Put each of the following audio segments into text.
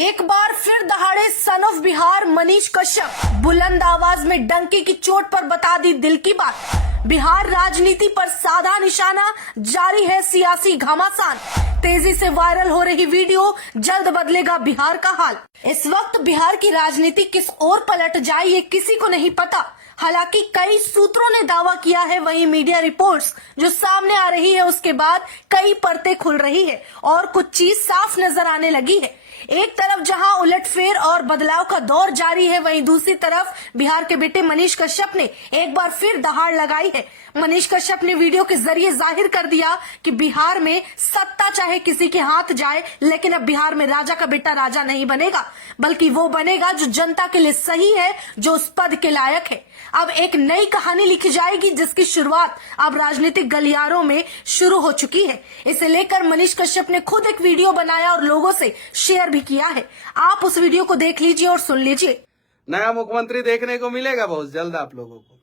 एक बार फिर दहाड़े सन ऑफ बिहार मनीष कश्यप बुलंद आवाज में डंके की चोट पर बता दी दिल की बात। बिहार राजनीति पर साधा निशाना, जारी है सियासी घमासान। तेजी से वायरल हो रही वीडियो, जल्द बदलेगा बिहार का हाल। इस वक्त बिहार की राजनीति किस ओर पलट जाए ये किसी को नहीं पता। हालांकि कई सूत्रों ने दावा किया है, वहीं मीडिया रिपोर्ट्स जो सामने आ रही है उसके बाद कई परतें खुल रही है और कुछ चीज साफ नजर आने लगी है। एक तरफ जहां उलटफेर और बदलाव का दौर जारी है, वहीं दूसरी तरफ बिहार के बेटे मनीष कश्यप ने एक बार फिर दहाड़ लगाई है। मनीष कश्यप ने वीडियो के जरिए जाहिर कर दिया कि बिहार में सत्ता चाहे किसी के हाथ जाए, लेकिन अब बिहार में राजा का बेटा राजा नहीं बनेगा, बल्कि वो बनेगा जो जनता के लिए सही है, जो उस पद के लायक है। अब एक नई कहानी लिखी जाएगी जिसकी शुरुआत अब राजनीतिक गलियारों में शुरू हो चुकी है। इसे लेकर मनीष कश्यप ने खुद एक वीडियो बनाया और लोगों से शेयर भी किया है। आप उस वीडियो को देख लीजिए और सुन लीजिए। नया मुख्यमंत्री देखने को मिलेगा बहुत जल्द आप लोगों को।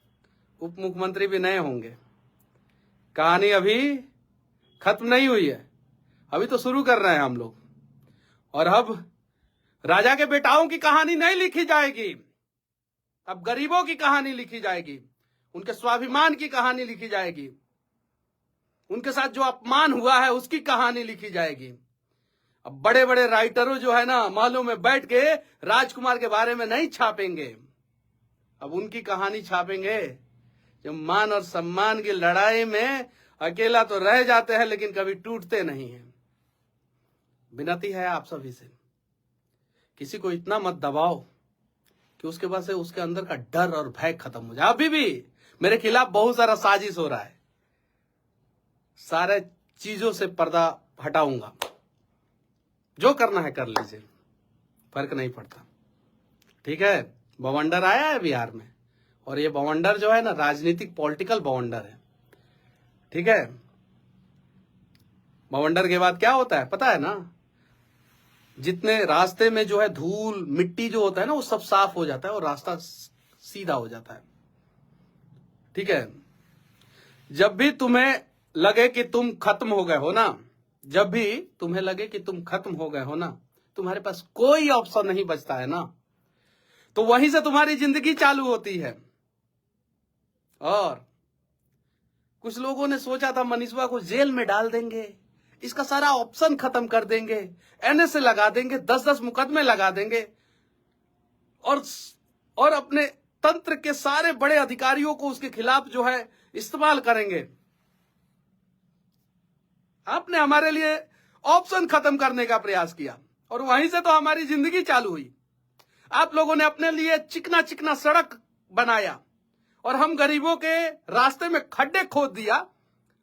उप मुख्यमंत्री भी नए होंगे। कहानी अभी खत्म नहीं हुई है, अभी तो शुरू कर रहे हैं हम लोग। और अब राजा के बेटाओं की कहानी नहीं लिखी जाएगी, अब गरीबों की कहानी लिखी जाएगी, उनके स्वाभिमान की कहानी लिखी जाएगी, उनके साथ जो अपमान हुआ है उसकी कहानी लिखी जाएगी। अब बड़े बड़े राइटरों जो है ना, महलों में बैठ के राजकुमार के बारे में नहीं छापेंगे, अब उनकी कहानी छापेंगे जो मान और सम्मान की लड़ाई में अकेला तो रह जाते हैं लेकिन कभी टूटते नहीं हैं। विनती है आप सभी से, किसी को इतना मत दबाओ कि उसके पास उसके अंदर का डर और भय खत्म हो जाए। अभी भी मेरे खिलाफ बहुत सारा साजिश हो रहा है, सारे चीजों से पर्दा हटाऊंगा। जो करना है कर लीजिए, फर्क नहीं पड़ता, ठीक है। बवंडर आया है बिहार में, और ये बवंडर जो है ना, राजनीतिक पॉलिटिकल बवंडर है, ठीक है। बवंडर के बाद क्या होता है पता है ना, जितने रास्ते में जो है धूल मिट्टी जो होता है ना, वो सब साफ हो जाता है और रास्ता सीधा हो जाता है, ठीक है। जब भी तुम्हें लगे कि तुम खत्म हो गए हो ना, जब भी तुम्हें लगे कि तुम खत्म हो गए हो ना, तुम्हारे पास कोई ऑप्शन नहीं बचता है ना, तो वहीं से तुम्हारी जिंदगी चालू होती है। और कुछ लोगों ने सोचा था मनीषवा को जेल में डाल देंगे, इसका सारा ऑप्शन खत्म कर देंगे, एनएसए लगा देंगे, 10-10 मुकदमे लगा देंगे और अपने तंत्र के सारे बड़े अधिकारियों को उसके खिलाफ जो है इस्तेमाल करेंगे। आपने हमारे लिए ऑप्शन खत्म करने का प्रयास किया और वहीं से तो हमारी जिंदगी चालू हुई। आप लोगों ने अपने लिए चिकना चिकना सड़क बनाया और हम गरीबों के रास्ते में खड्डे खोद दिया।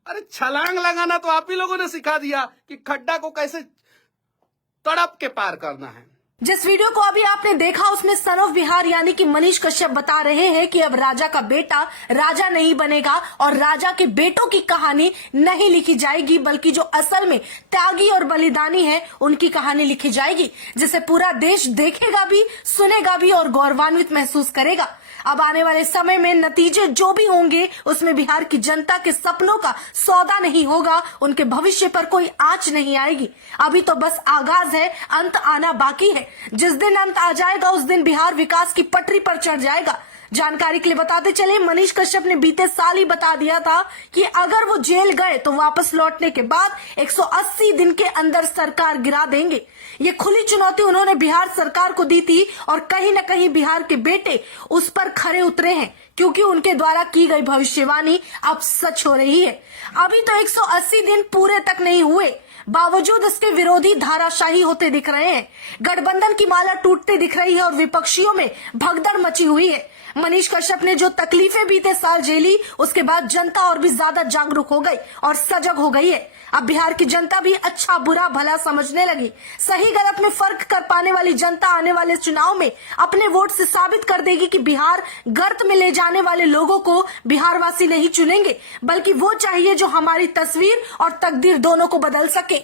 अरे छलांग लगाना तो आप ही लोगों ने सिखा दिया कि खड्डा को कैसे तड़प के पार करना है। जिस वीडियो को अभी आपने देखा उसमें सन ऑफ बिहार यानी कि मनीष कश्यप बता रहे हैं कि अब राजा का बेटा राजा नहीं बनेगा और राजा के बेटों की कहानी नहीं लिखी जाएगी, बल्कि जो असल में त्यागी और बलिदानी है उनकी कहानी लिखी जाएगी, जिसे पूरा देश देखेगा भी, सुनेगा भी और गौरवान्वित महसूस करेगा। अब आने वाले समय में नतीजे जो भी होंगे उसमें बिहार की जनता के सपनों का सौदा नहीं होगा, उनके भविष्य पर कोई आंच नहीं आएगी। अभी तो बस आगाज है, अंत आना बाकी है। जिस दिन अंत आ जाएगा उस दिन बिहार विकास की पटरी पर चढ़ जाएगा। जानकारी के लिए बताते चले, मनीष कश्यप ने बीते साल ही बता दिया था कि अगर वो जेल गए तो वापस लौटने के बाद 180 दिन के अंदर सरकार गिरा देंगे। ये खुली चुनौती उन्होंने बिहार सरकार को दी थी और कहीं न कहीं बिहार के बेटे उस पर खरे उतरे हैं, क्योंकि उनके द्वारा की गई भविष्यवाणी अब सच हो रही है। अभी तो 180 दिन पूरे तक नहीं हुए, बावजूद इसके विरोधी धाराशाही होते दिख रहे हैं। गठबंधन की माला टूटते दिख रही है और विपक्षियों में भगदड़ मची हुई है। मनीष कश्यप ने जो तकलीफें बीते साल झेली, उसके बाद जनता और भी ज्यादा जागरूक हो गई और सजग हो गई है। अब बिहार की जनता भी अच्छा बुरा भला समझने लगी। सही गलत में फर्क कर पाने वाली जनता आने वाले चुनाव में अपने वोट से साबित कर देगी कि बिहार गर्त में ले जाने वाले लोगों को बिहारवासी नहीं चुनेंगे, बल्कि वो चाहिए जो हमारी तस्वीर और तकदीर दोनों को बदल सके।